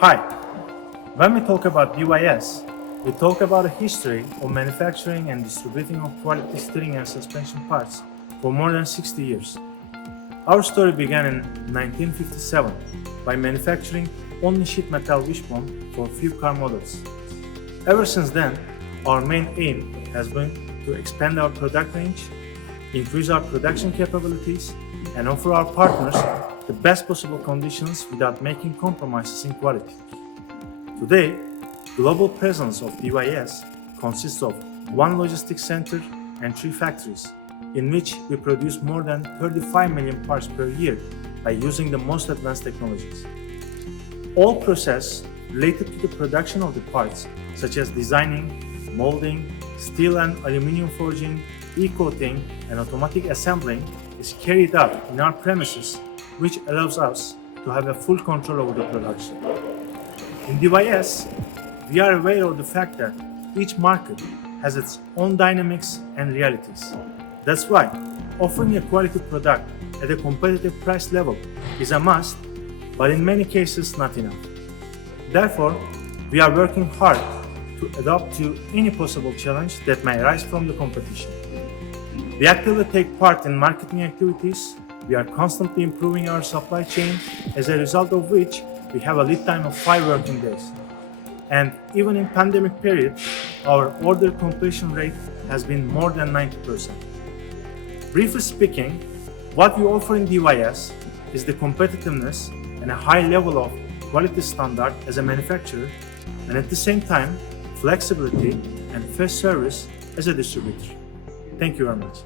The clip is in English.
Hi, when we talk about DYS, we talk about a history of manufacturing and distributing of quality steering and suspension parts for more than 60 years. Our story began in 1957 by manufacturing only sheet metal wishbone for few car models. Ever since then, our main aim has been to expand our product range, increase our production capabilities, and offer our partners the best possible conditions without making compromises in quality. Today, global presence of DYS consists of one logistics center and 3 factories, in which we produce more than 35 million parts per year by using the most advanced technologies. All process related to the production of the parts, such as designing, molding, steel and aluminum forging, e-coating, and automatic assembling, is carried out in our premises, which allows us to have a full control over the production. In DYS, we are aware of the fact that each market has its own dynamics and realities. That's why offering a quality product at a competitive price level is a must, but in many cases not enough. Therefore, we are working hard to adapt to any possible challenge that may arise from the competition. We actively take part in marketing activities. We are constantly improving our supply chain, as a result of which we have a lead time of 5 working days. And even in pandemic period, our order completion rate has been more than 90%. Briefly speaking, what we offer in DYS is the competitiveness and a high level of quality standard as a manufacturer, and at the same time, flexibility and fast service as a distributor. Thank you very much.